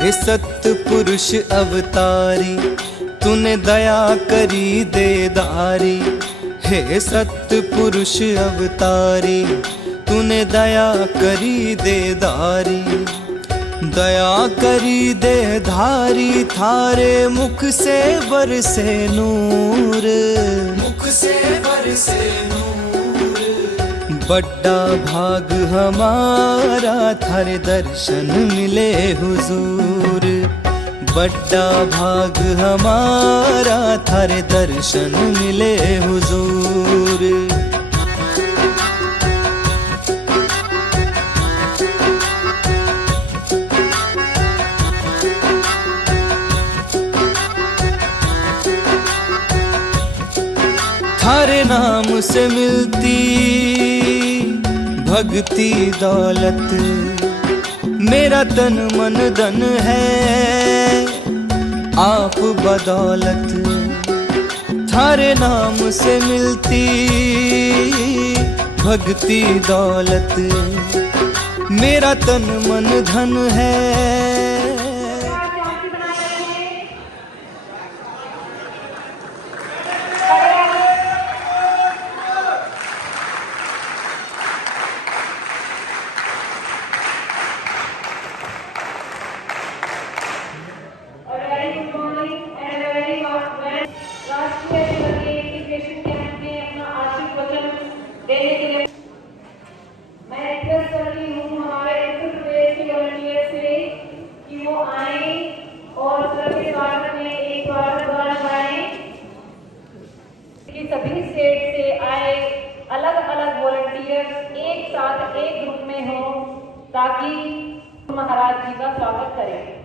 हे सतपुरुष अवतारी, तूने दया करी देदारी। हे सतपुरुष अवतारी, तूने दया करी देदारी। दया करी देधारी, थारे मुख से बरसे नूर, मुख से बरसे नूर। बड़ा भाग हमारा थारे दर्शन मिले हुजूर। बड़ा भाग हमारा थारे दर्शन मिले हुजूर। थारे नाम से मिलती भक्ति दौलत, मेरा तन मन धन है आप बदौलत। थारे नाम से मिलती भक्ति दौलत, मेरा तन मन धन है। मैं रिक्वेस्ट करती हूँ हमारे उत्तर प्रदेश के वॉलंटियर से कि वो आए और सभी स्वागत में एक स्वागत गाना गाएं। कि सभी स्टेट से आए अलग अलग वॉलंटियर एक साथ एक ग्रुप में हो ताकि महाराज जी का स्वागत करें।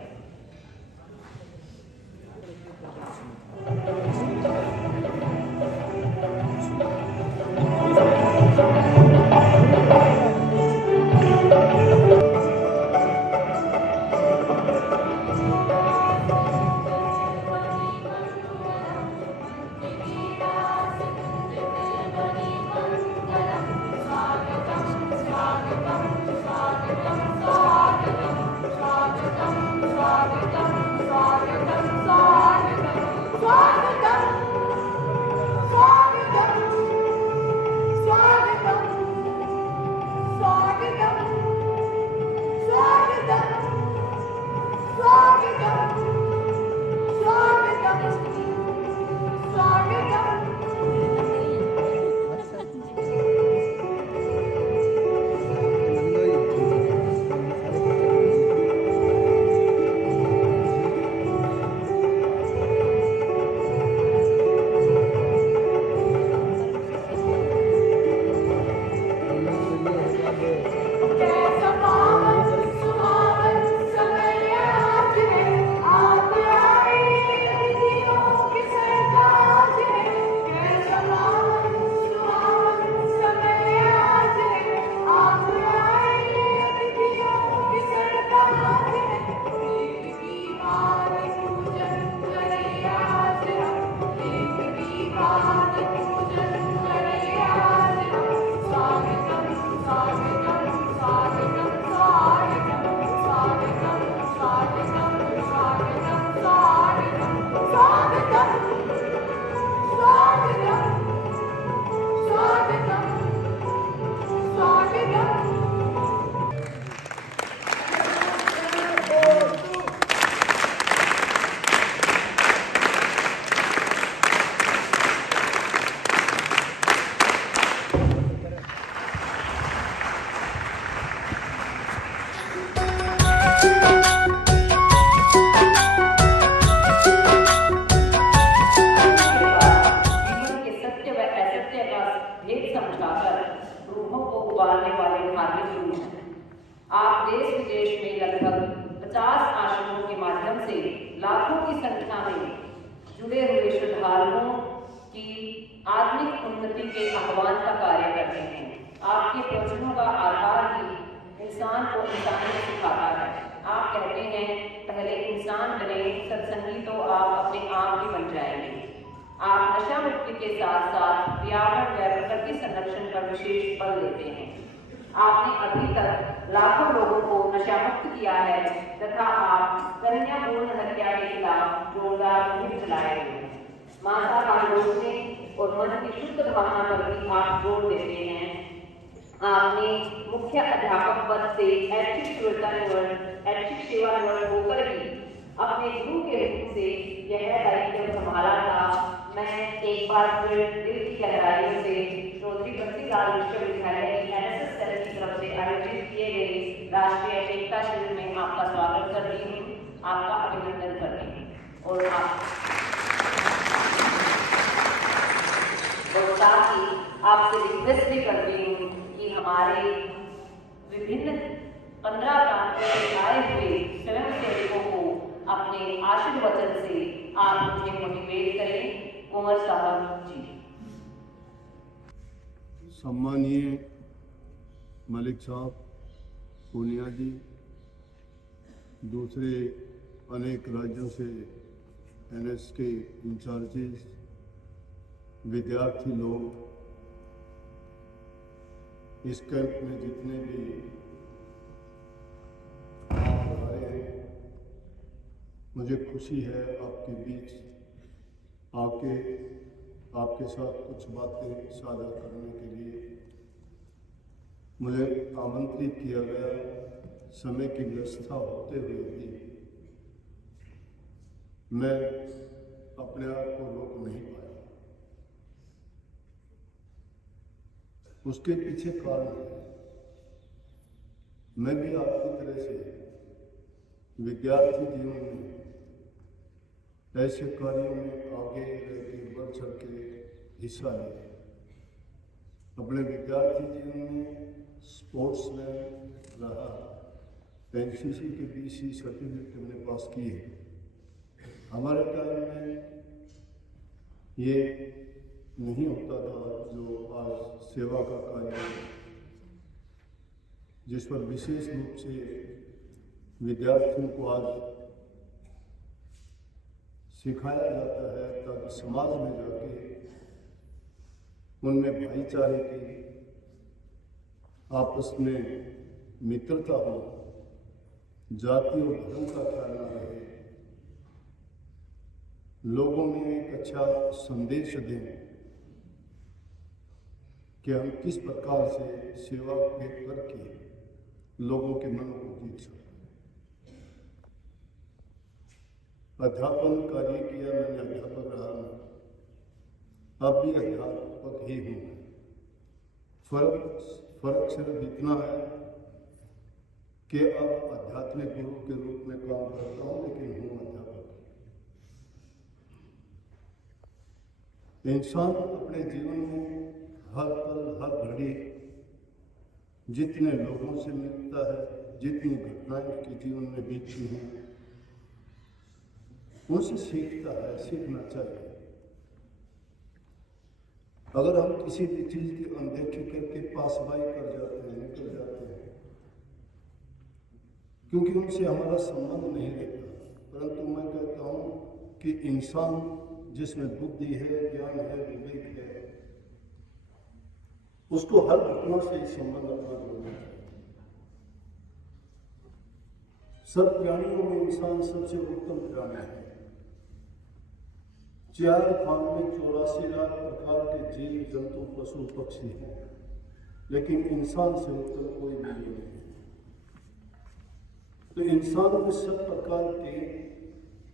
आप देश विदेश में लगभग 50 आश्रमों के माध्यम से लाखों की संख्या में जुड़े हुए श्रद्धालुओं की आत्मिक उन्नति के आह्वान का कार्य करते हैं। आपके प्रवचनों का आधार ही इंसान को इंसानियत सिखाता है। आप कहते हैं पहले इंसान बने, सत्संगी तो आप अपने आप ही बन जाएंगे। आप नशा मुक्ति के साथ साथ पर्यावरण व प्रकृति संरक्षण पर विशेष बल देते हैं। आपने अभी तक लाखों लोगों को नशा मुक्त किया है तथा आप कन्या भ्रूण हत्या के खिलाफ जोरदार मुहिम चलाए हैं। माता का रोकने और मन की शुद्ध भावना पर भी आप जोर देते हैं। आपने मुख्य अध्यापक पद से ऐच्छिक सेवा निवृत्त होकर भी अपने गुरु के रूप से यह दायित्व संभाला था। मैं एक बार फिर दिल की गहराइयों से चौधरी बंसीलाल विश्वविद्यालय की NSS सेल की तरफ से आयोजित किए गए राष्ट्रीय एकता शिविर में आपका स्वागत करती हूँ, आपका अभिनंदन करती हूँ और साथ ही आपसे रिक्वेस्ट भी करती हूँ कि हमारे विभिन्न 15 प्रांतों से आए हुए स्वयंसेवकों को अपने आशीर्वचन से आप मुझे मोटिवेट करें। कुंवर साहब जी। सम्मानीय मलिक साहब, पूनिया जी, दूसरे अनेक राज्यों से NS के इंचार्जेस, विद्यार्थी लोग, इस कैंप में जितने भी आए हैं, मुझे खुशी है आपके बीच आके आपके साथ कुछ बातें साझा करने के लिए मुझे आमंत्रित किया गया। समय की व्यवस्था होते हुए भी मैं अपने आप को रोक नहीं पाया। उसके पीछे कारण है, मैं भी आपकी तरह से विद्यार्थी जीवन में ऐसे कार्यों में आगे रहकर बढ़ चढ़ के हिस्सा लिया। अपने विद्यार्थी जीवन में स्पोर्ट्स में रहा, NCC के BC सर्टिफिकेट हमने पास किए। हमारे टाइम में ये नहीं होता था जो आज सेवा का कार्य, जिस पर विशेष रूप से विद्यार्थियों को आज सिखाया जाता है ताकि समाज में जाके उनमें भाईचारे की, आपस में मित्रता हो, जाति और धर्म का ख्याल न रहे, लोगों में एक अच्छा संदेश दें कि हम किस प्रकार से सेवा करके लोगों के मनों को जीत सकते। अध्यापन कार्य किया, मैंने अध्यापक रहा, अब भी अध्यापक ही हूँ। फर्क सिर्फ इतना है कि अब आध्यात्मिक गुरु के रूप में काम करता हूँ, लेकिन हूँ अध्यापक। इंसान अपने जीवन में हर पल हर घड़ी जितने लोगों से मिलता है, जितनी घटनाएं उसके जीवन में बीतती हैं, उनसे सीखता है, सीखना चाहिए। अगर हम किसी भी चीज की अनदेखी करके पासबाई कर जाते हैं, निकल जाते हैं, क्योंकि उनसे हमारा संबंध नहीं रहता। परंतु मैं कहता हूं कि इंसान जिसमें बुद्धि है, ज्ञान है, विवेक है, उसको हर घटना से ही संबंध अपना जोड़ना चाहिए। सब प्राणियों में इंसान सबसे उत्तम प्राणी है। 4 खान में 84 लाख प्रकार के जीव जंतु पशु पक्षी हैं, लेकिन इंसान से उत्तम कोई भी नहीं है। तो इंसान में सब प्रकार के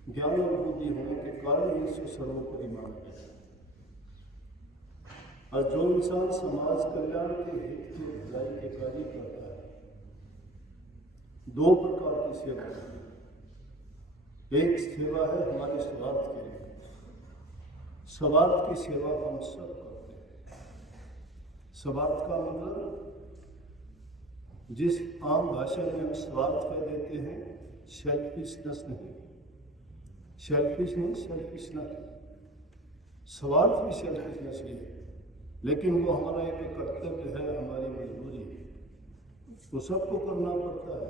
ज्ञान और बुद्धि होने के कारण ही इसको सर्वोपरि माना जाता है। और जो इंसान समाज कल्याण के हित के भलाई के कार्य करता है, 2 प्रकार की सेवा है। एक सेवा है हमारे स्वार्थ के लिए, स्वार्थ की सेवा हम सब करते हैं। स्वार्थ का मतलब जिस आम भाषा में हम स्वार्थ कह देते हैं, सेल्फिशनेस नहीं, सेल्फिशनेस। स्वार्थ भी सेल्फिशनेस ही है, लेकिन वो हमारा एक कर्तव्य है, हमारी मजबूरी है, तो सबको करना पड़ता है।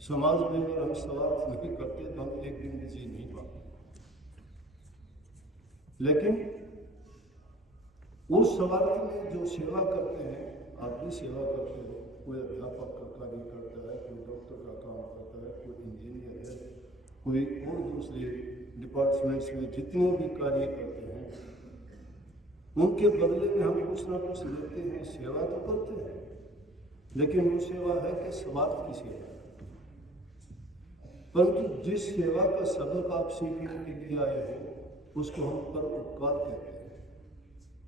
समाज में अगर हम स्वार्थ नहीं करते तो हम एक दिन भी जी नहीं पाते। लेकिन उस स्वार्थ में जो सेवा करते हैं, आप भी सेवा करते हो, कोई अध्यापक का कार्य करता है, कोई डॉक्टर का काम करता है, कोई इंजीनियर है, कोई और दूसरे डिपार्टमेंट्स में जितने भी कार्य करते हैं, उनके बदले में हम कुछ ना कुछ लेते हैं, सेवा तो करते हैं, लेकिन वो सेवा है कि स्वार्थ की सेवा। परंतु जिस सेवा का सबक आप सीखने के लिए आए हो उसको हम पर उपकार कहते हैं,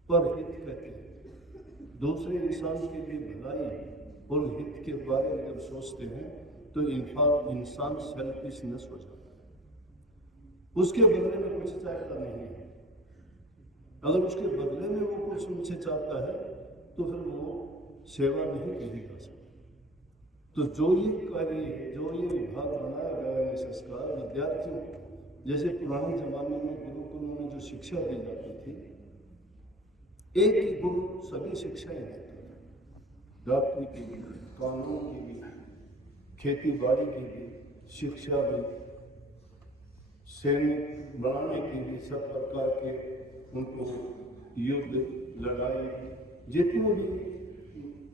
पर हित कहते हैं। दूसरे इंसान के लिए भलाई और हित के बारे में जब सोचते हैं तो इंसान सेल्फिशनेस हो जाता है। उसके बदले में कुछ चाहता नहीं है। अगर उसके बदले में वो कुछ उनसे चाहता है तो फिर वो सेवा नहीं की जा सकती। तो जो ये कार्य है, जो ये विभाग बनाया गया है संस्कार विद्यार्थियों को, जैसे पुराने जमाने में गुरुकुलों में जो शिक्षा दी जाती थी, एक ही गुरु सभी शिक्षाएं देता था, डॉक्टरी की भी, कानून की भी, खेती बाड़ी की भी, शिक्षा भी, सैनिक बनाने की भी, सब प्रकार के उनको युद्ध लड़ाई जितने भी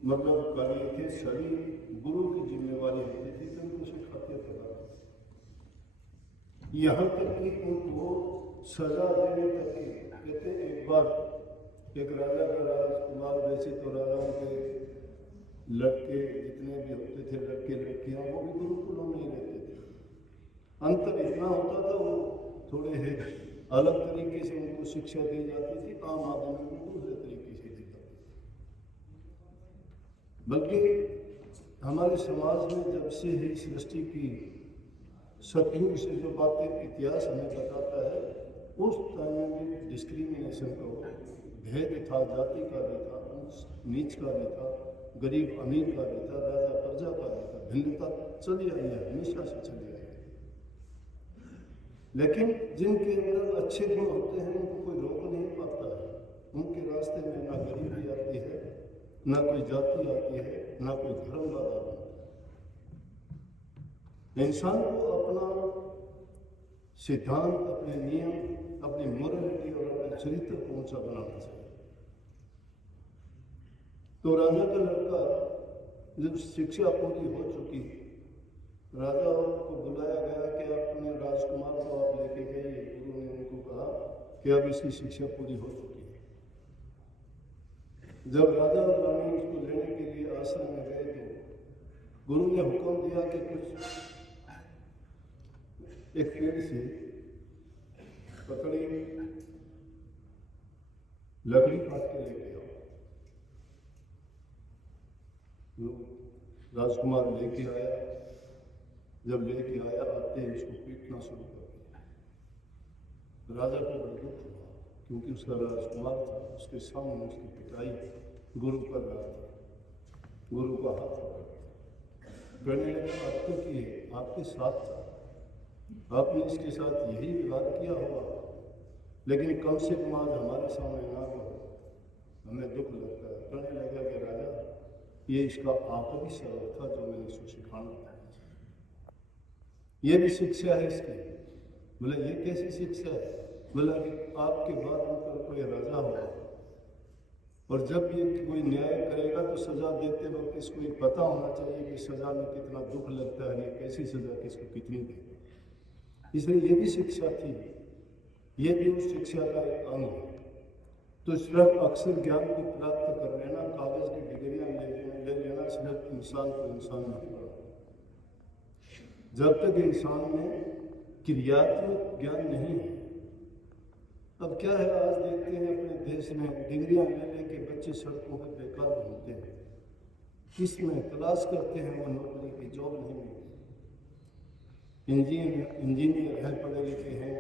मतलब कार्य थे सभी गुरु की जिम्मेवारी होती थी कि उनको सिखाते थे। यहाँ तक कि उनको सजा देने तक की कहते एक बार एक राजा का राजकुमार, वैसे तो राजाओं के लड़के जितने भी होते थे, लड़के लड़कियां, वो भी गुरुकुलों में ही रहते थे। अंतर इतना होता था वो थोड़े है अलग तरीके से उनको शिक्षा दी जाती थी, आम आदमी को दूसरे तरीके से दी जाती थी। बल्कि हमारे समाज में जब से ही सृष्टि की सतयुग से जो बातें इतिहास हमें बताता है, उस टाइम में डिस्क्रिमिनेशन का भेद था, जाति का भी था, नीच का भी था, गरीब अमीर का भी था, राजा प्रजा का भी था, भिन्नता चली आई है, हमेशा से चली आई है। लेकिन जिनके अंदर अच्छे गुण होते हैं उनको कोई रोक नहीं पाता है। उनके रास्ते में ना गरीबी आती है, ना कोई जाति आती है, ना कोई धर्म बाधा बनता है। इंसान को अपना सिद्धांत, अपने नियम, अपनी मोरलिटी और अपने चरित्र को ऊंचा बनाना चाहिए। तो राजा का लड़का जब शिक्षा पूरी हो चुकी, राजा को बुलाया गया कि अपने राजकुमार को आप लेके गए। गुरु ने उनको कहा कि अब इसकी शिक्षा पूरी हो चुकी है। जब राजा और रानी उसको लेने के लिए आश्रम में गए तो गुरु ने हुक्म दिया कि कुछ एक पेड़ से पकड़ी लकड़ी काट के लेके आओ। राजकुमार लेके आया। जब लेके आया, आते ही उसको पीटना शुरू कर दिया। राजा को बड़ा दुख हुआ क्योंकि उसका राजकुमार था, उसके सामने उसकी पिटाई गुरु कर रहा था। गुरु का हाथ पकड़ कहने लगा, अब तक ये आपके साथ था, आपने इसके साथ यही व्यवहार किया होगा, लेकिन कम से कम आज हमारे सामने ना करो, हमें दुख लगता है। कहने लगा कि राजा, ये इसका आखिरी सबक था जो मैंने इसको सिखाना था। ये भी शिक्षा है इसकी। बोला ये कैसी शिक्षा है? बोला कि आपके बाद में कोई राजा होगा और जब ये कोई न्याय करेगा तो सजा देते वक्त इसको ये पता होना चाहिए कि सजा में कितना दुख लगता है, ये कैसी सजा किसको कितनी दे। इसलिए ये भी शिक्षा थी, ये भी उस शिक्षा का एक अंग है। तो सिर्फ अक्सर ज्ञान को प्राप्त कर लेना, कागज की डिग्रियां ले लेना सिर्फ इंसान को इंसान नहीं बना। जब तक इंसान में क्रियात्मक ज्ञान नहीं है। अब क्या है, आज देखते हैं अपने देश में डिग्रियां ले के बच्चे सड़कों पर बेकार घूमते हैं, किसमें तलाश करते हैं वो नौकरी की, जॉब नहीं मिलती। इंजीनियर हैं, पढ़े लिखे हैं,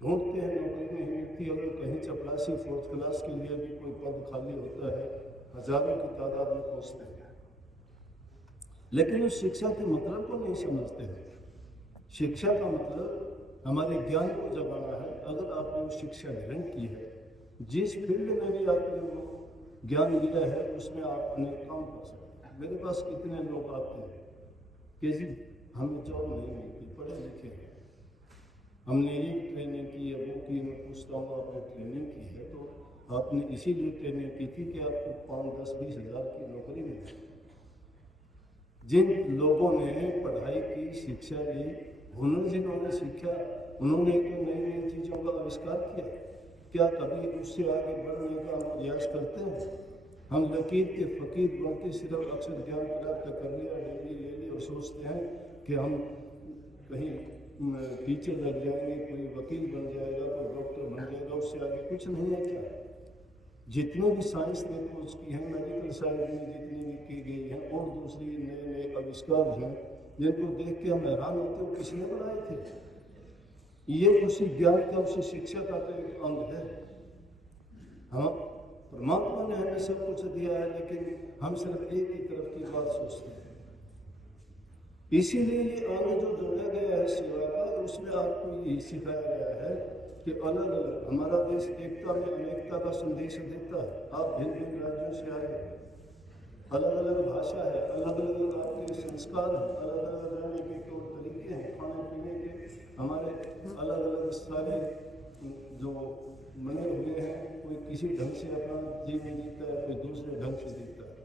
ढूंढते हैं, नौकरी नहीं मिलती। अगर कहीं चपरासी 4th क्लास के लिए भी कोई पद खाली होता है, हजारों की तादाद में पहुंचते हैं, लेकिन उस शिक्षा के मतलब को नहीं समझते हैं। शिक्षा का मतलब हमारे ज्ञान को जगाना है। अगर आपने वो शिक्षा ग्रहण की है, जिस फील्ड में भी आपने वो ज्ञान लिया है, उसमें आप अनेक काम कर सकते हैं। मेरे पास कितने लोग आते हैं कि जी हमें जॉब नहीं मिलती, पढ़े लिखे हैं, हमने ये ट्रेनिंग की है, वो की। मैं पूछता हूँ आपने ट्रेनिंग की है तो आपने इसीलिए ट्रेनिंग की थी कि आपको 5, 10, 20 हज़ार की नौकरी मिले, जिन लोगों ने पढ़ाई की, शिक्षा ली, हुनर जिन्होंने सीखा, उन्होंने तो नई नई चीज़ों का आविष्कार किया। क्या कभी उससे आगे बढ़ने का हम प्रयास करते हैं? हम लकीर के फकीर बन के सिर्फ अक्षर ज्ञान प्राप्त कर लिया, डिग्री ले ली और सोचते हैं कि हम कहीं टीचर लग जाएंगे, कोई वकील बन जाएगा, कोई डॉक्टर बन जाएगा, उससे आगे कुछ नहीं है। क्या जितने भी साइंस ने खोज की है, मेडिकल साइंस में जितनी भी की गई है और दूसरी नए नए आविष्कार हैं जिनको देख के हम हैरान होते हो, किसने बनाए थे? ये उसी ज्ञान का, उसी शिक्षा का तो एक अंग है। हाँ, परमात्मा ने हमें सब कुछ दिया है, लेकिन हम सिर्फ एक ही तरफ की बात सोचते हैं। इसीलिए ये अंग जो जोड़ा गया है सेवा का, उसमें आपको यही सिखाया गया है कि अलग अलग हमारा देश एकता में अनेकता का संदेश देता है। आप भिन्न भिन्न राज्यों से आए हैं, अलग अलग भाषा है, अलग अलग आपके संस्कार हैं, अलग अलग रहने के तौर तरीके हैं, खाने पीने के हमारे अलग अलग सारे जो बने हुए हैं। कोई किसी ढंग से अपना जीवन जीता है, कोई दूसरे ढंग से जीता है,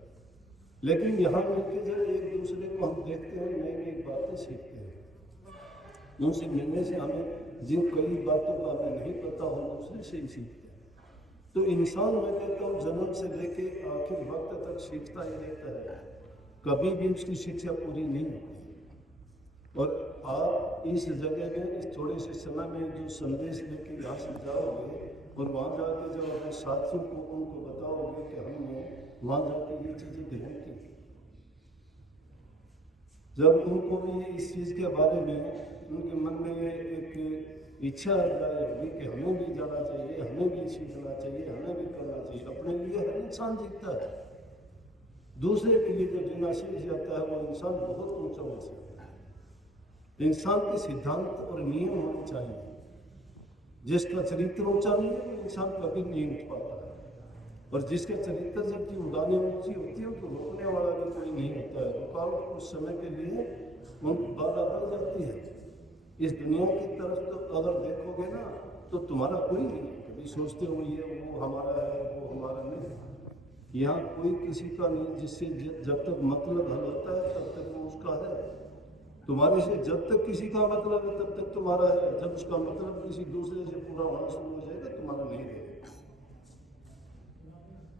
लेकिन यहाँ मिलकर जब एक दूसरे को हम देखते हैं, नई नई बातें सीखते हैं। उनसे मिलने से हमें जिन कई बातों का हमें नहीं पता हो, दूसरे से ही सीखते हैं। तो इंसान, मैं कहता हूँ, जन्म से लेके आखिर वक्त तक सीखता ही रहता है, कभी भी उसकी शिक्षा पूरी नहीं होती। और आप इस जगह में, इस थोड़े से समय में जो संदेश लेके यहाँ से जाओगे और वहाँ जाके जब अपने साथियों को उनको बताओगे कि हमने वहाँ जाके ये चीज़ें ध्यान की, जब उनको भी इस चीज़ के बारे में उनके मन में एक इच्छा आ जाए होगी कि हमें भी जाना चाहिए, हमें भी सीखना चाहिए, हमें भी करना चाहिए। अपने लिए हर इंसान जीता है, दूसरे के लिए जो जीना सीख जाता है वो इंसान बहुत ऊंचा हो सकता है। इंसान के सिद्धांत और नियम होने चाहिए। जिसका चरित्र ऊंचा नहीं है वो इंसान कभी नहीं उठ पाता है, और जिसके चरित्र जबकि उड़ाने ऊंची होती है तो रोकने वाला भी कोई नहीं होता है। रुकावट कुछ समय के लिए उनकी बाधा बढ़ जाती है। इस दुनिया की तरफ तो अगर देखोगे ना तो तुम्हारा कोई नहीं है। कभी सोचते हो ये वो हमारा है, वो हमारा नहीं है। यहाँ कोई किसी का नहीं, जिससे जब तक मतलब हल होता है तब तक वो उसका है। तुम्हारे से जब तक किसी का मतलब है तब तक तुम्हारा है, जब उसका मतलब किसी दूसरे से पूरा होना शुरू हो जाएगा तुम्हारा नहीं रहेगा।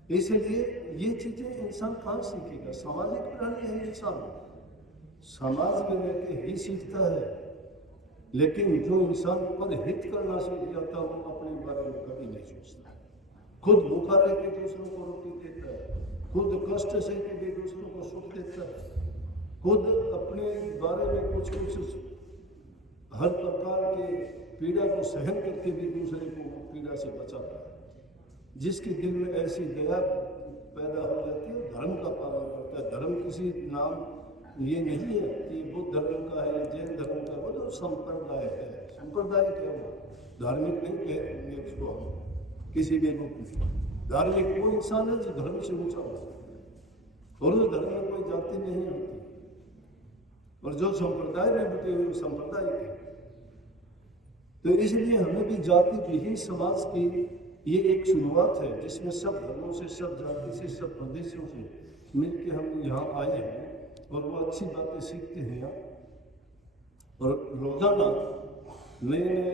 इसलिए ये चीजें इंसान कहाँ सीखेगा? सामाजिक प्राणी है इंसान, समाज में रह के ही सीखता है। लेकिन जो इंसान पर हित करना सीख जाता है वो अपने बारे में कभी नहीं सोचता। खुद भूखा रह के दूसरों को रोटी देता है, खुद कष्ट सह के भी दूसरों को सुख देता है, खुद अपने बारे में कुछ हर प्रकार के पीड़ा को सहन करके भी दूसरे को पीड़ा से बचाता है। जिसके दिल में ऐसी दया पैदा हो जाती है धर्म का पालन करता है। धर्म किसी नाम ये नहीं है कि बुद्ध धर्म का है, जैन धर्म का, वो तो संप्रदाय है। संप्रदाय क्या हो? धार्मिक नहीं कहेंगे उसको हम किसी भी रूप में। धार्मिक वो इंसान है जो धर्म से ऊंचा हो, और उस धर्म में कोई जाति नहीं होती, और जो संप्रदाय में बटे हुए संप्रदाय के। तो इसलिए हमें भी जाति विहीन समाज की ये एक शुरुआत है, जिसमें सब धर्मों से, सब जाति से, सब प्रदेशों से मिलकर हम यहाँ आए हैं और वो अच्छी बातें सीखते हैं यहाँ। और रोजाना नए नए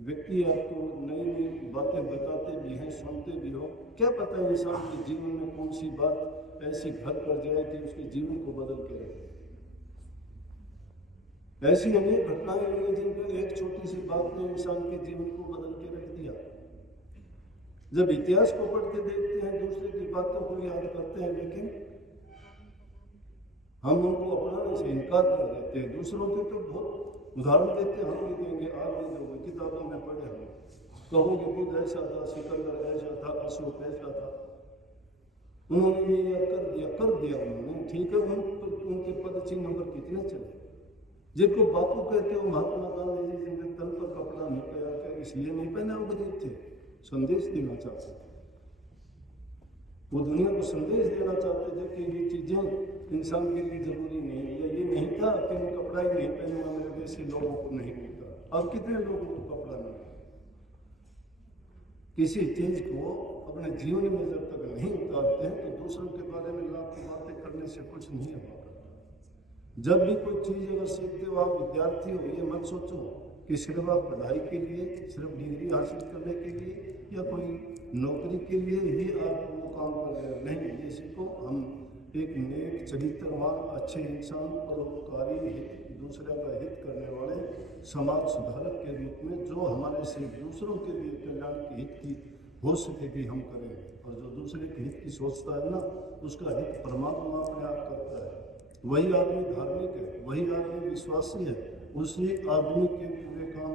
व्यक्ति आपको नई नई बातें बताते भी हैं, सुनते भी हो। क्या पता है इंसान के जीवन में कौन सी बात ऐसी घर कर जाए कि उसके जीवन को बदल के रखे। ऐसी अनेक घटनाएं हुई हैं जिनको एक छोटी सी बात ने इंसान के जीवन को बदल के रख दिया। जब इतिहास को पढ़ के देखते हैं, दूसरे की बातों को याद करते हैं, लेकिन हम उनको अपनाने से इनकार कर देते हैं। दूसरों के तो बहुत उदाहरण देते हैं, हम भी देंगे, आप भी दोगे, किताबों में पढ़े हम। कहोगे बुद्ध ऐसा था, सिकंदर ऐसा था, अशोक ऐसा था, उन्होंने ये कर दिया उन्होंने। ठीक है, उनके पद चिन्ह पर कितने चले। जिनको बापू कहते हो, महात्मा गांधी जी जिनके तन पर कपड़ा नहीं पहना था, इसलिए नहीं पहना, वो गरीब थे, संदेश देना चाहते थे, वो दुनिया को संदेश देना चाहते थे कि ये चीजें इंसान के लिए जरूरी नहीं है। ये नहीं था कि मैं कपड़ा ही नहीं पहनूंगा, मेरे देश के लोगों को नहीं मिलता। अब कितने लोगों को कपड़ा नहीं, किसी चीज को अपने जीवन में जब तक नहीं उतारते हैं तो दूसरों के बारे में लाख बातें करने से कुछ नहीं होगा। जब भी कोई चीज़ अगर सीखते हो आप विद्यार्थी हो, ये मत सोचो कि सिर्फ आप पढ़ाई के लिए, सिर्फ डिग्री हासिल करने के लिए या कोई नौकरी के लिए ही आप वो काम कर रहे हो। नहीं, ये सीखो हम एक नेक चरित्रवान अच्छे इंसान, परोपकारी, हित दूसरे का हित करने वाले समाज सुधारक के रूप में जो हमारे से दूसरों के लिए कल्याण के हित की हो सके कि हम करें। और जो दूसरे के हित की सोचता है ना, उसका हित परमात्मा अपने आप करता है। वही आदमी धार्मिक है, वही आदमी विश्वासी है, उसी आदमी के पूरे काम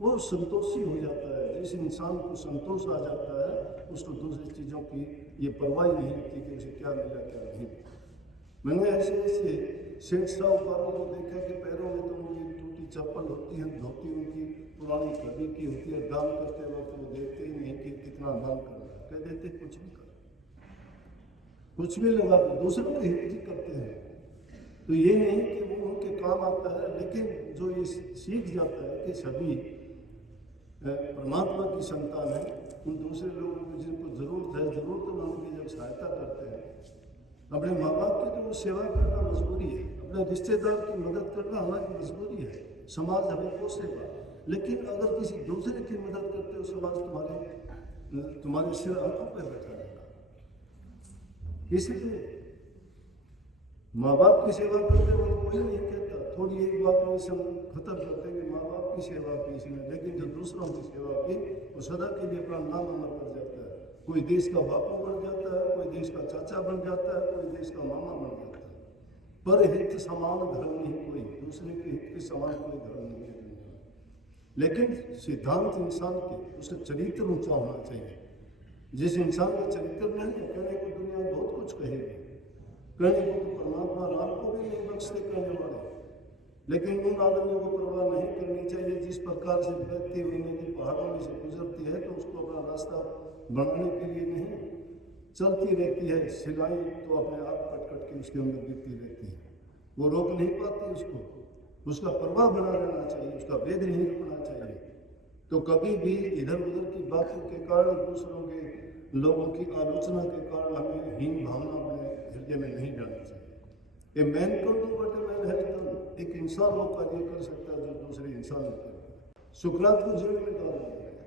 वो संतोषी हो जाता है। जिस इंसान को संतोष आ जाता है उसको दूसरी चीज़ों की ये परवाह ही नहीं होती कि उसे क्या मिला क्या नहीं। मैंने ऐसे ऐसे सेठ साहूकारों को देखा कि पैरों में तो उनकी टूटी चप्पल होती है, धोती उनकी पुरानी कभी की होती है, दान करते वक्त वो देखते ही नहीं कि कितना दान करना है, कह देते कुछ भी कर, कुछ भी लगा दो, दूसरों के हित ही करते हैं। तो ये नहीं कि वो उनके काम आता है, लेकिन जो ये सीख जाता है कि सभी परमात्मा की संतान है, उन दूसरे लोगों को जिनको जरूरत है, जरूरतमंद की जब सहायता करते हैं, अपने माँ बाप की तो वो सेवा करना मजबूरी है, अपने रिश्तेदार की मदद करना हमारी मजबूरी है, समाज हमें को सेवा। लेकिन अगर किसी दूसरे की मदद करते हो, समाज तुम्हारे सिर आंखों पर बैठा रहेगा। इसलिए माँ बाप की सेवा करते वक्त कोई नहीं कहता, थोड़ी एक बात में सब खत्म करते कि माँ बाप की सेवा की इसने, लेकिन जो दूसरों की सेवा की वो सदा के लिए अपना नाम अमर कर जाता है। कोई देश का बापू बन जाता है, कोई देश का चाचा बन जाता है, कोई देश का मामा बन जाता है। पर हित समान धर्म नहीं, कोई दूसरे के हित के समान कोई धर्म नहीं है। लेकिन सिद्धांत इंसान के उसका चरित्र ऊंचा होना चाहिए। जिस इंसान का चरित्र नहीं है, कहने को दुनिया बहुत कुछ कहेगी, कहने को तो परमात्मा राम को भी नहीं बख्शते कहने वाले, लेकिन उन आदमियों को परवाह नहीं करनी चाहिए जिस प्रकार से बहती हुई नदी पहाड़ों में से गुजरती है तो उसको अपना रास्ता बनाने के लिए नहीं चलती रहती है, सिलाई तो अपने आप कट कट के उसके अंदर गिरती रहती है, वो रोक नहीं पाती उसको, उसका प्रवाह बना रहना चाहिए, उसका वेग नहीं रुकना चाहिए। तो कभी भी इधर उधर की बातों के कारण, दूसरों के लोगों की आलोचना के कारण हमें हीन भावना अपने हृदय में नहीं डालनी चाहिए। ए मैन को do what a man has done, एक इंसान वो कार्य कर सकता है जो दूसरे इंसान नहीं करता। सुकरात को जेल में डाल दिया गया,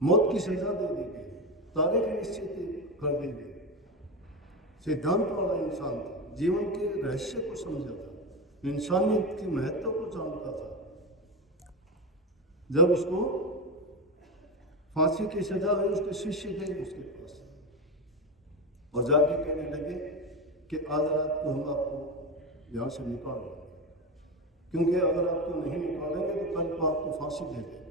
मौत की सजा दे दी गई, तारीख निश्चित कर दी गई। सिद्धांत वाला इंसान था, जीवन के रहस्य को समझा था, इंसानियत के महत्व को जानता था। जब उसको फांसी की सजा हुई, उसके शिष्य गए उसके पास और जाके कहने लगे कि आज रात को हम आपको यहाँ से निकाल देंगे, क्योंकि अगर आपको नहीं निकालेंगे तो कल को आपको फांसी दे देंगे।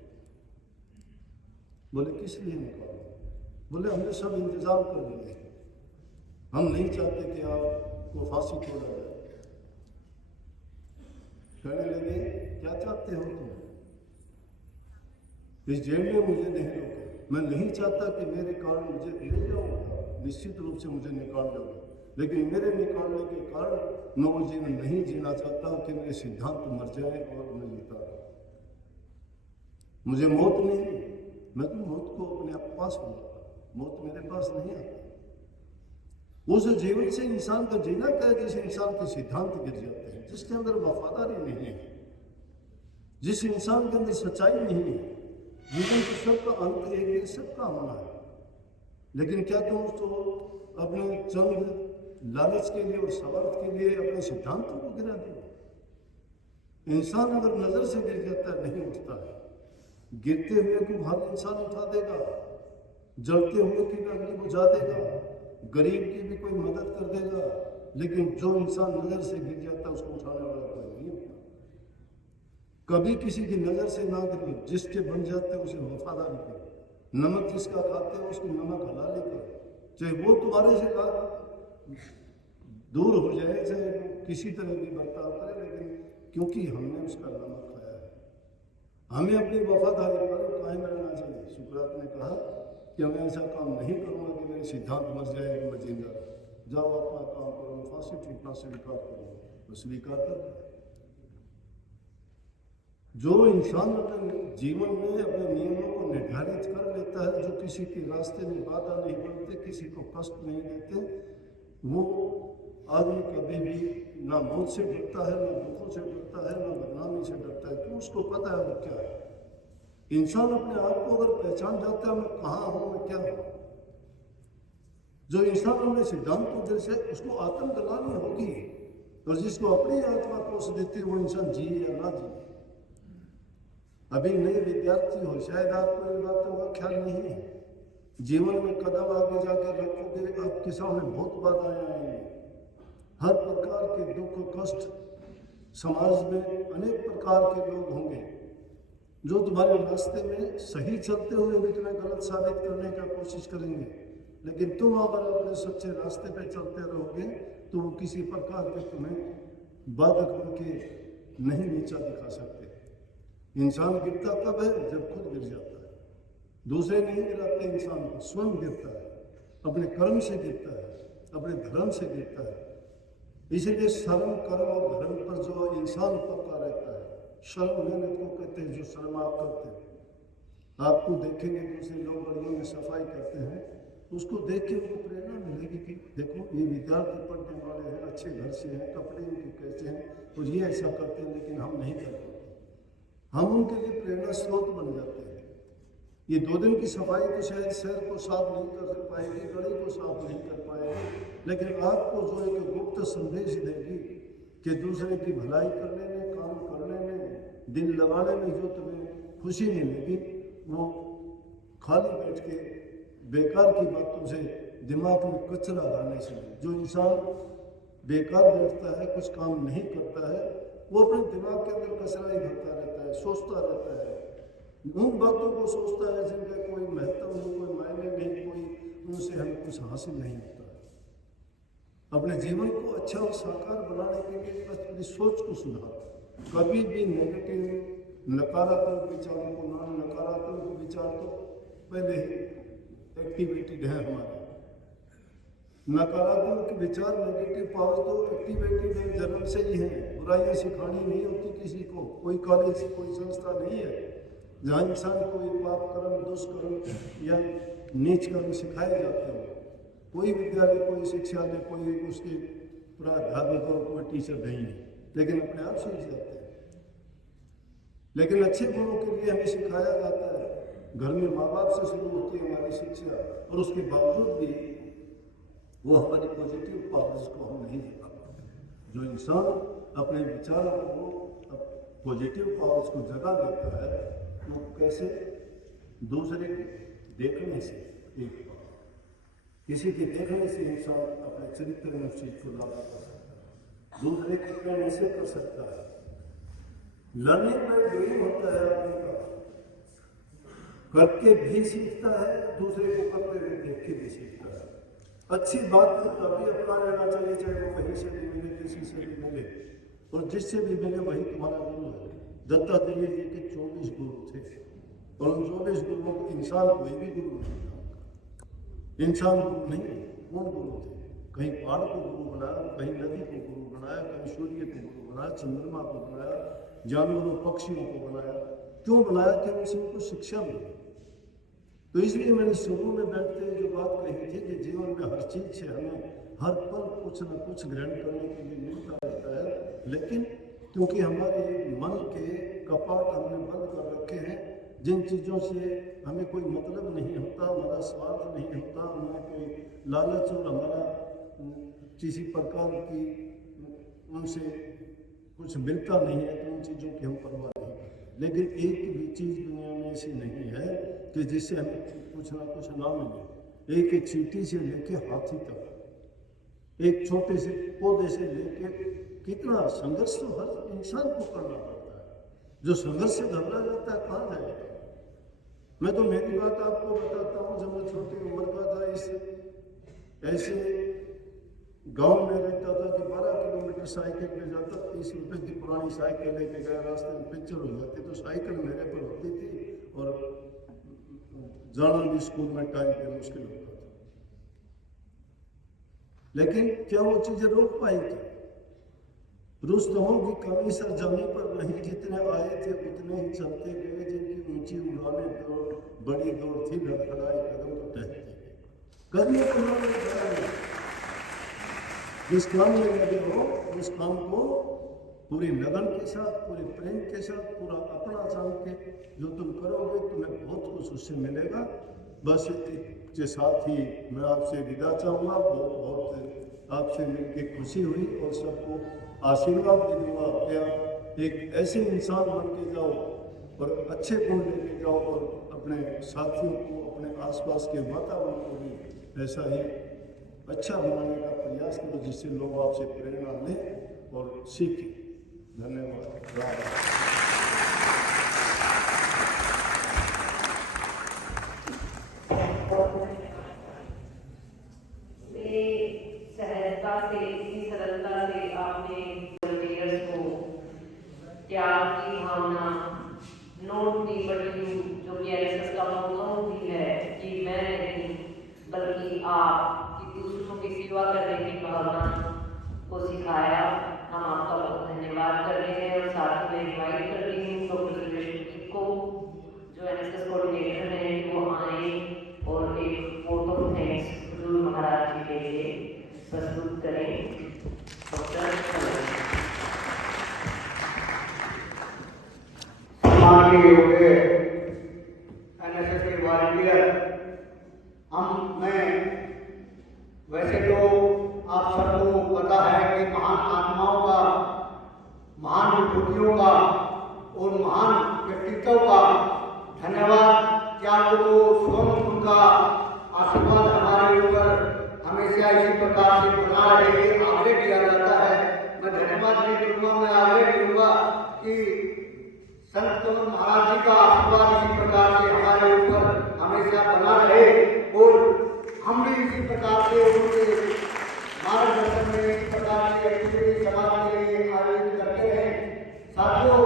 बोले किस लिए निकालेंगे? बोले हमने सब इंतजाम कर लिए, हम नहीं चाहते कि आपको फांसी तोड़ा जाए। कहने लगे क्या चाहते हो तुम? इस जेल में मुझे नहीं रोके, मैं नहीं चाहता कि मेरे कारण मुझे ले जाऊंगा, निश्चित रूप से मुझे निकाल दोगे, लेकिन मेरे निकालने के कारण मैं वो जीवन नहीं जीना चाहता कि मेरे सिद्धांत मर जाए और मैं जीता रहूं। मुझे मौत नहीं, मैं तो मौत को अपने आप पास बुलाता, मौत मेरे पास नहीं आती। उस जीवन से इंसान का जीना क्या है जिस इंसान के सिद्धांत गिर जाते हैं, जिसके अंदर वफादारी नहीं है, जिस इंसान के अंदर सच्चाई नहीं है। जीवन तो सबका अंत एक दिन सबका होना है, लेकिन क्या तुम उसको अपने चंद लालच के लिए और स्वार्थ के लिए अपने सिद्धांतों को गिरा दो? इंसान अगर नजर से गिर जाता है नहीं उठता है, गिरते हुए को हर इंसान उठा देगा, जलते हुए की अग्नि बुझा देगा, गरीब की भी कोई मदद कर देगा, लेकिन जो इंसान नजर से गिर जाता है उसको उठाने वाला कोई नहीं होता। कभी किसी की नजर से ना गिरो, जिसके बन जाते हैं उसे वफादारी करो, नमक जिसका खाते हो उसको नमक हलाली करो, चाहे वो तुम्हारे से दूर हो जाए, चाहे किसी तरह भी बर्ताव करे, लेकिन क्योंकि हमने उसका नमक खाया है, हमें अपनी वफादारी पर कायम रहना चाहिए। सुकरात ने कहा कि मैं ऐसा काम नहीं करूँगा कि मेरे सिद्धांत मर जाए, मैं जिंदा रहूं। जाओ अपना काम करो, फांसी टूटना स्वीकार करो, तो स्वीकार कर। जो इंसान अपने जीवन में अपने नियमों को निर्धारित कर लेता है, जो किसी के रास्ते में बाधा नहीं बनते, किसी को कष्ट नहीं देते, वो आदमी कभी भी ना मौत से डरता है, ना दुखों से डरता है, ना बदनामी से डरता है, क्यों? उसको पता है वो क्या है। इंसान अपने आप को अगर पहचान जाता है मैं कहाँ हूँ, मैं क्या हूँ, जो इंसान अपने सिद्धांतों जैसे उसको आत्मग्लानि होगी, और जिसको अपनी आत्मा कोष देती है वो इंसान जिए या ना जिए। अभी नए विद्यार्थी हो, शायद आपको इन बातों का ख्याल नहीं है। जीवन में कदम आगे जाकर रखोगे, आपके सामने बहुत बाधाएं आएंगी, हर प्रकार के दुख कष्ट, समाज में अनेक प्रकार के लोग होंगे जो तुम्हारे रास्ते में सही चलते हुए भी तुम्हें गलत साबित करने का कोशिश करेंगे, लेकिन तुम अगर अपने सच्चे रास्ते पे चलते रहोगे तो वो किसी प्रकार के तुम्हें बाधक बनके नहीं नीचा दिखा सकते। इंसान गिरता कब है? जब खुद गिर जाता है। दूसरे नहीं गिराते इंसान को, स्वयं गिरता है, अपने कर्म से गिरता है, अपने धर्म से गिरता है। इसलिए शर्म, कर्म और धर्म पर जो इंसान पक्का रहता है, शर्म मेहनत को कहते हैं, जो शर्म आप करते हैं। आपको देखेंगे दूसरे लोग गलियों में सफाई करते हैं, उसको देख के उनको प्रेरणा मिलेगी कि देखो ये विद्यार्थी पढ़ने वाले हैं, अच्छे घर से हैं, कपड़े उनके कैसे हैं, और ये ऐसा करते हैं, लेकिन हम नहीं कर पाते। हम उनके लिए प्रेरणा स्रोत बन जाते हैं। ये 2 दिन की सफाई तो शायद शहर को साफ नहीं कर पाएगी, गली को साफ नहीं कर पाएगी, लेकिन आपको जो एक गुप्त संदेश देगी कि दूसरे की भलाई करने में, काम करने में, दिल लगाने में जो तुम्हें खुशी मिलेगी, वो खाली बैठ के बेकार की बातों से, दिमाग में कचरा डालने से। जो इंसान बेकार बैठता है, कुछ काम नहीं करता है, वो अपने दिमाग के अंदर कचरा ही भरता रहता है, सोचता रहता है, उन बातों को सोचता है जिनका कोई महत्व नहीं, कोई मायने नहीं, कोई उनसे हमें कुछ हासिल नहीं होता है। अपने जीवन को अच्छा और साकार बनाने के लिए अपनी सोच को सुधार। कभी भी नेगेटिव, नकारात्मक विचारों को ना, नकारात्मक विचार तो पहले ही एक्टिवेटेड है हमारे। नकारात्मक विचार, नेगेटिव पावर तो एक्टिवेटेड है, जन्म से ही है। बुराइयां सिखानी नहीं होती किसी को, कोई कॉलेज, कोई संस्था नहीं है जहाँ इंसान को पाप कर्म, दुष्कर्म या नीच कर्म सिखाए जाते हो। कोई विद्यालय, कोई शिक्षालय, कोई उसके प्राध्यापक और कोई टीचर नहीं है, लेकिन अपने आप सीख जाते हैं। लेकिन अच्छे गुणों के लिए हमें सिखाया जाता है। घर में माँ बाप से शुरू होती है हमारी शिक्षा, और उसके बावजूद भी वो हमारी पॉजिटिव पावर्स को हम नहीं दिखा पाते। जो इंसान अपने विचारों को, पॉजिटिव पावर्स को जगा देता है, वो कैसे? दूसरे के देखने से, किसी के देखने से इंसान अपने चरित्र में उस चीज को लागू कर सकता है, दूसरे के कहने से कर सकता है। लर्निंग बाय डूइंग होता है आदमी का, करके भी सीखता है, दूसरे को करते हुए देख के भी सीखता है। अच्छी बात को तभी अपना लेना चाहिए, चाहे वो कहीं से भी मिले, किसी से भी मिले, और जिससे भी मिले वही तुम्हारा गुरु है। दत्तात्रेय जी के 24 गुरु थे, और उन 24 गुरुओं को इंसान कोई भी गुरु नहीं था। इंसान गुरु नहीं, कौन गुरु थे? कहीं पहाड़ को गुरु बनाया, कहीं नदी को गुरु बनाया, कहीं सूर्य को गुरु बनाया, चंद्रमा को बनाया, जानवरों पक्षियों को बनाया। क्यों बनाया? कि उनसे उनको शिक्षा मिली। तो इसलिए मैंने शुरू में बैठते जो बात कही थी कि जीवन में हर चीज से हमें हर पल कुछ न कुछ ग्रहण करने के लिए मिलता रहता है, लेकिन क्योंकि हमारे मन के कपाट हमने बंद कर रखे हैं, जिन चीज़ों से हमें कोई मतलब नहीं होता, हमारा स्वार्थ नहीं होता, हमें कोई लालच और हमारा किसी प्रकार की उनसे कुछ मिलता नहीं है, तो उन चीज़ों की हम परवाह नहीं करते। लेकिन एक भी चीज़ दुनिया में ऐसी नहीं है कि जिससे हमें कुछ ना कुछ ना मिले। एक एक चींटी से लेके हाथी तक, एक छोटे से पौधे से लेके कितना संघर्ष तो हर इंसान को करना पड़ता है। जो संघर्ष से घबरा जाता है कहाँ जाएगा? मैं तो मेरी बात आपको बताता हूँ, जब मैं छोटी उम्र का था, इस ऐसे गांव में रहता था कि 12 किलोमीटर साइकिल पे जाता, 30 रुपए की पुरानी साइकिल लेके गया, रास्ते में पिक्चर हो जाती तो साइकिल मेरे पर होती थी, और जाना भी स्कूल में टाइम पे मुश्किल होता था। लेकिन क्या वो चीजें रोक पाई थी? रुस्तमों की कमी सर जमी पर नहीं, जितने आए थे उतने ही चलते गए, जिनकी ऊंची उड़ाने दौड़ बड़ी दौड़ थी, लड़खड़ाए कदम तो टहलते गए। कभी जिस काम में लगे हो उस काम को पूरी लगन के साथ, पूरे प्रेम के साथ, पूरा अपना जान के जो तुम करोगे तुम्हें बहुत कुछ उससे मिलेगा। बस के साथ ही मैं आपसे विदा चाहूँगा। बहुत बहुत आपसे मिलकर खुशी हुई और सबको आशीर्वाद भी दूंगा कि आप एक ऐसे इंसान बन के जाओ और अच्छे गुण लेके जाओ और अपने साथियों को, अपने आसपास के वातावरण को भी ऐसा ही अच्छा बनाने का प्रयास करो जिससे लोग आपसे प्रेरणा लें और सीखें। धन्यवाद। सहजता से, इतनी सरलता से आपने वॉलंटियर्स को त्याग की भावना, नोट दी बड़ी जो कि एनएसएस का मौका भी है कि मैं नहीं बल्कि आप कि दूसरों की सेवा करने की भावना को सिखाया। हम आपका बहुत धन्यवाद कर रहे हैं और साथ में इनवाइट कर रही हूँ डॉक्टर सुरेश को जो एनएसएस कोऑर्डिनेटर हैं वो आए और एक वोट ऑफ थैंक्स हुजूर महाराज जी के लिए प्रस्तुत करें। सम्मान के योग्य एनएसएस के वॉलंटियर मैं वैसे तो आप सबको पता है कि महान आत्माओं का, महान विभूतियों का और महान व्यक्तित्व का धन्यवाद त्याग तो स्वयं उनका आशीर्वाद हमारे ऊपर हमेशा इसी प्रकार से बना रहे आग्रह किया जाता है। मैं धन्यवाद नहीं करूँगा, मैं आग्रह करूँगा कि संत महाराज जी का आशीर्वाद इसी प्रकार से हमारे ऊपर हमेशा बना रहे और हम भी इसी प्रकार से उनके मार्गदर्शन में इस प्रकार की एक्टिविटी समाज के लिए आयोजित करते रहें। साथियों,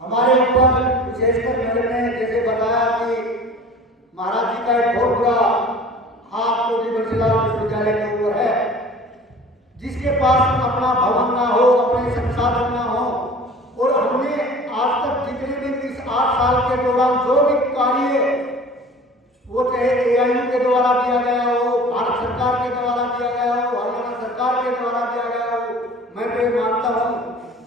हमारे ऊपर विशेषकर मैंने जैसे बताया कि महाराज जी का एक बहुत बड़ा हाथ तो बंसीलाल विश्वविद्यालय के ऊपर है, जिसके पास अपना भवन ना हो, अपने संसाधन ना हो और हमने आज तक जितने भी इस 8 साल के दौरान जो भी कार्य वो चाहे एआईयू के द्वारा दिया गया हो, भारत सरकार के द्वारा दिया गया हो, हरियाणा सरकार के द्वारा दिया गया हो, मैं तो ये मानता हूँ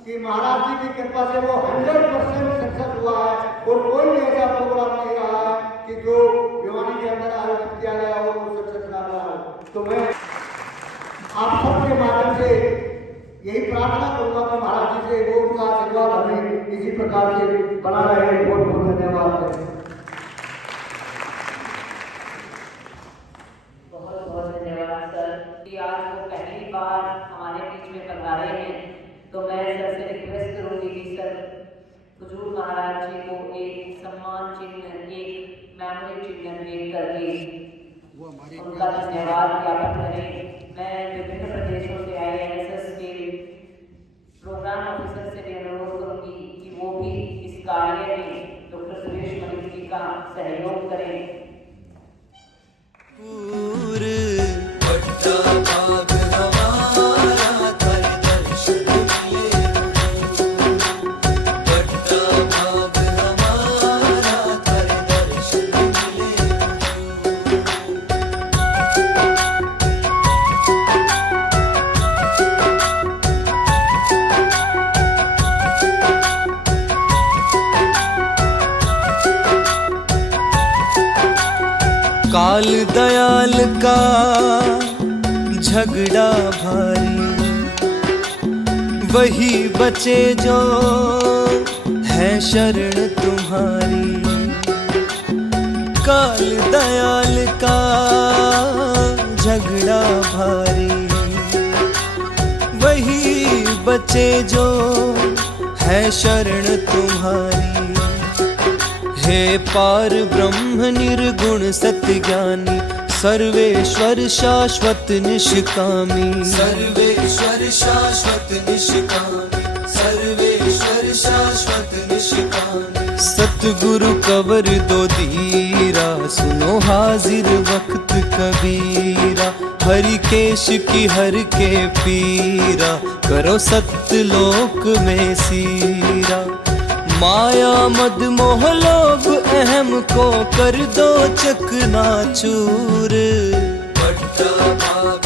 कि महाराज जी की कृपा से वो 100% सक्सेस हुआ है और कोई भी ऐसा प्रोग्राम नहीं रहा है कि जो भिवानी के अंदर आयोजित किया गया हो वो सक्सेस ना रहा हो। तो मैं आप सबके माध्यम से यही प्रार्थना करूंगा कि महाराज जी से वो उनका आशीर्वाद हमें इसी प्रकार से बना रहे। बहुत बहुत धन्यवाद। बहुत बहुत धन्यवाद सर कि आज वो पहली बार हमारे बीच में पधारे हैं। तो मैं सर से रिक्वेस्ट करूंगी कि सर हुजूर महाराज जी को एक सम्मान चिन्ह, एक मेमोरी चिन्ह भेंट करके उनका धन्यवाद ज्ञापन करें। मैं विभिन्न प्रदेशों से आए एनएसएस के प्रोग्राम ऑफिसर से भी अनुरोध करूंगी कि वो भी इस कार्य में डॉक्टर सुरेश मलिक जी का सहयोग करें। काल दयाल का झगड़ा भारी, वही बचे जो है शरण तुम्हारी। काल दयाल का झगड़ा भारी, वही बचे जो है शरण तुम्हारी। हे पार ब्रह्म निर्गुण सत्य ज्ञानी, सर्वेश्वर शाश्वत निष्कामी। सर्वेश्वर शाश्वत निष्कामी, सर्वेश्वर शाश्वत निष्कामी। सतगुरु कवर दो धीरा, सुनो हाजिर वक्त कबीरा। हरि केश की हर के पीरा, करो सत्य लोक में सीरा। माया मद मोह लोभ अहम को कर दो चकनाचूर। बड़ा भाग